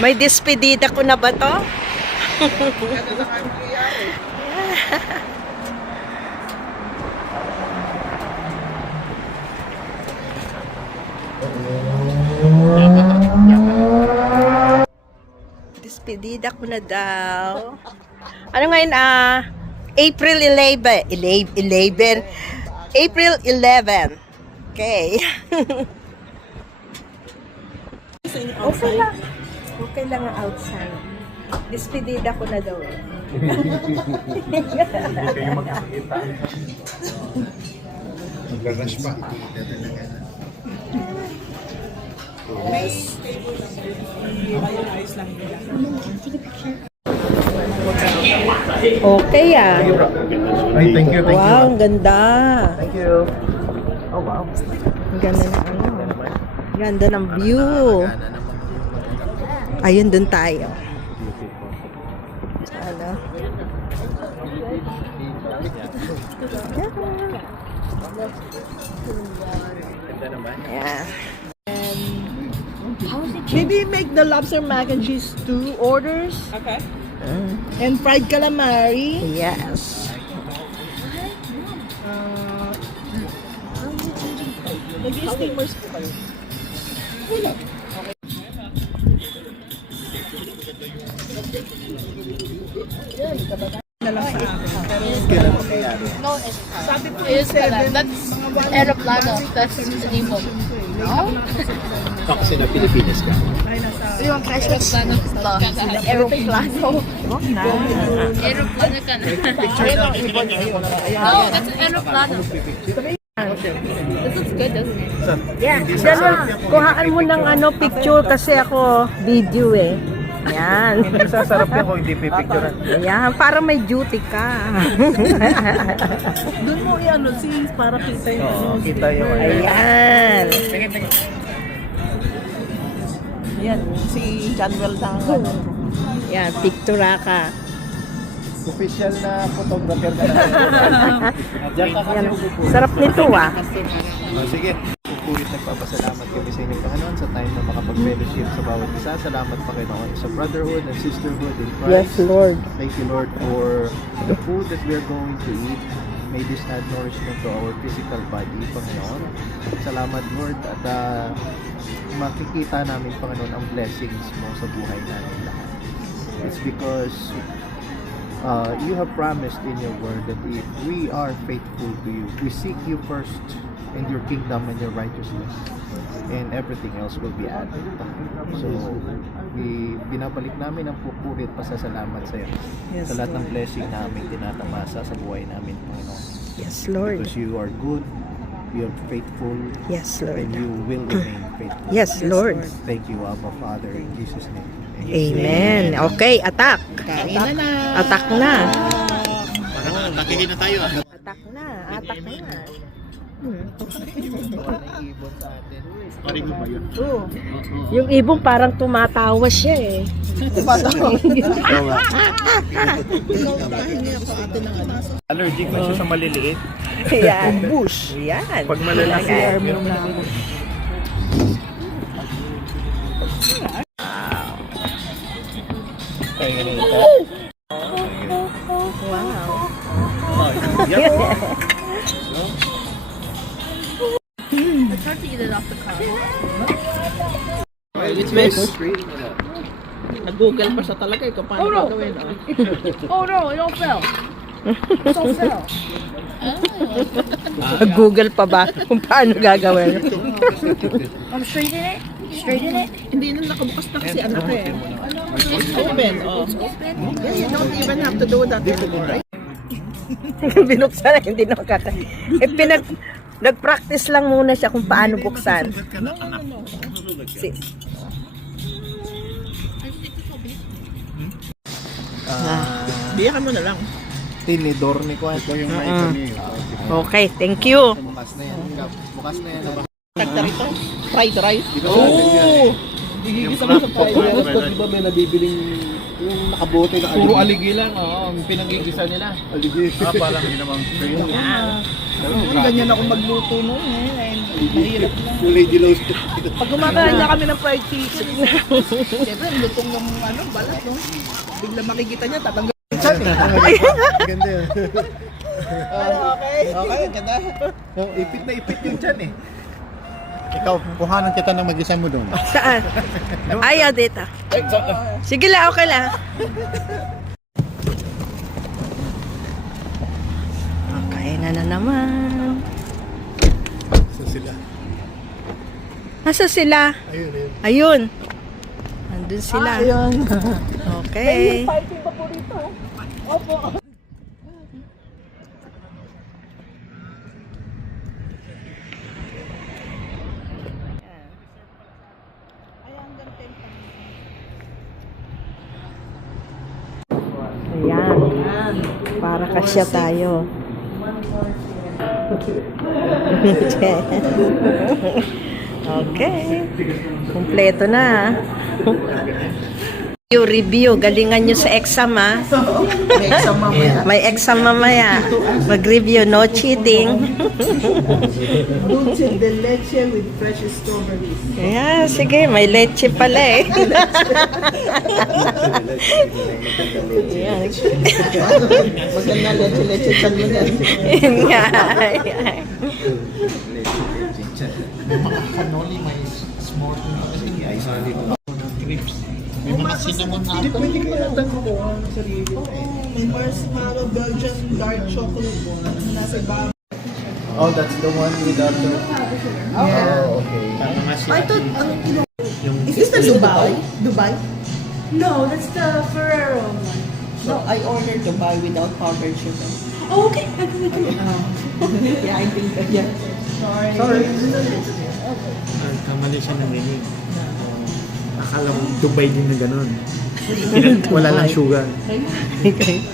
May despedida ko na ba to? Despedida ko na daw. Ano ngayon? April 11. April 11. Okay. Okay lang. Okay lang ang outside. Despedida ko na daw eh. Hindi kayo magkakita. Magkakash pa. Okay ah. Ay, thank you, thank you. Wow, ang ganda. Thank you. Oh, wow. Ang ganda ng ano. Ganda ng view. Ayun, dun tayo. Ano? Yeah. Maybe make the lobster mac and cheese 2 orders. Okay. And fried calamari. Yes. Nag-steamers po kayo. Sabi po is that's aeroplano. That's ibon. No? Taxi na Pilipinas ka. Yung aeroplano. Aeroplano. Aeroplano ka na. No, that's an aeroplano. This looks good, doesn't it? Yeah. Kuhaan mo ng ano, picture kasi ako video eh. Yan. Hindi sasarap yan kung hindi pipicturean. Yan, para may duty ka. Doon mo i-ano si para kita yung Oo, kita yung Ayan. Yan, si Janwell Dangan. Yan, pictura ka. official na photographer ka na. Diyan ka kasi upo. Sarap nito ah. Sige. Pupulit nagpapasalamat kami sa inyong Panginoon sa time na makapag-fellowship sa bawat isa. Salamat Panginoon sa brotherhood and sisterhood in Christ. Yes, Lord. Thank you Lord for the food that we are going to eat. May this add nourishment to our physical body, Panginoon. Salamat Lord at makikita namin Panginoon ang blessings mo sa buhay namin lahat. It's because you have promised in your word that if we are faithful to you, we seek you first in your kingdom and your righteousness, and everything else will be added. So, binabalik namin ang pupulit pasasalamat sa iyo sa lahat ng blessing namin tinatamasa sa buhay namin, Panginoon. Yes, Lord. Because you are good, you are faithful, Yes, Lord. and you will remain faithful. Yes, Lord. Thank you, Abba Father, in Jesus' name. Amen. Okay, attack. Attack na. Takihin na tayo. Attack na. Attack na. Ibon sa atin. Pari mo ba yun? Oo. Yung ibong parang tumatawa siya eh. Allergic na siya sa maliliit. Yan. Bush. Yan. Pag malalaki, Wow. It's hard to eat it off the car. It's best. Nag-google pa siya talaga ito. Paano gagawin? Oh no, it all fell. It all fell. Google pa ba kung paano gagawin? Straighten it? Straighten it? Hindi na nakabukas na kasi anak eh. It's open. Oh. Yeah, you don't even have to do that anymore, right? Binuksan na, hindi na makaka... Nag-practice lang muna siya kung paano buksan. Si. Biyakan mo na lang. tinidor ni Kwan. Ito yung Okay, thank you. Bukas na yan. Bukas na yan. Tagta rito. Fried rice. Oh! Gigigisa mo sa fried rice. Di ba may nabibiling yung nakabote na Puro aligi lang, oo. Pinagigisa nila. aligi? Parang hindi naman Ganyan ako magluto noon eh. Yung Lady Lowe's. Pag kumakain na kami ng fried chicken, siyempre, lutong ng balat, no? Bigla makikita niya, tatanggal yung chan, eh. Ganda yun. Okay. Okay, ganda. Ipit na ipit yung chan eh. Ikaw, kuhanan kita ng mag-isa mo doon. Saan? Ayaw dito. Sige lang, okay lang. Okay na naman. Saan sila? Nasa sila? Ayun, ayun. Ayun. Nandun sila. Ayun. Okay. Fighting pa po rito. Opo. Ayan. Para kasya tayo. Okay. Kompleto na. Review. Galingan nyo sa exam, ha? May exam mamaya. May exam mamaya. Mag-review. No cheating. Dulce de leche with fresh strawberries. Ayan. Sige. May leche pala, eh. Ayan. Maganda leche-leche chan mo yan. Yun nga. Ayan. Cannoli, may small grapes. May mga cinnamon na ito. Pwede kayo natin kukuha ng sarili. May marshmallow Belgian dark chocolate nasa bawang. Oh, that's the one without the... Oh, okay. Mga I thought, is this the Dubai? Dubai? No, that's the Ferrero one. No, I ordered Dubai without powdered sugar. Oh, okay. Yeah, I think that, yeah. Sorry. Kamali siya ng meaning. Akala ko Dubai din na gano'n. Wala lang sugar. Okay.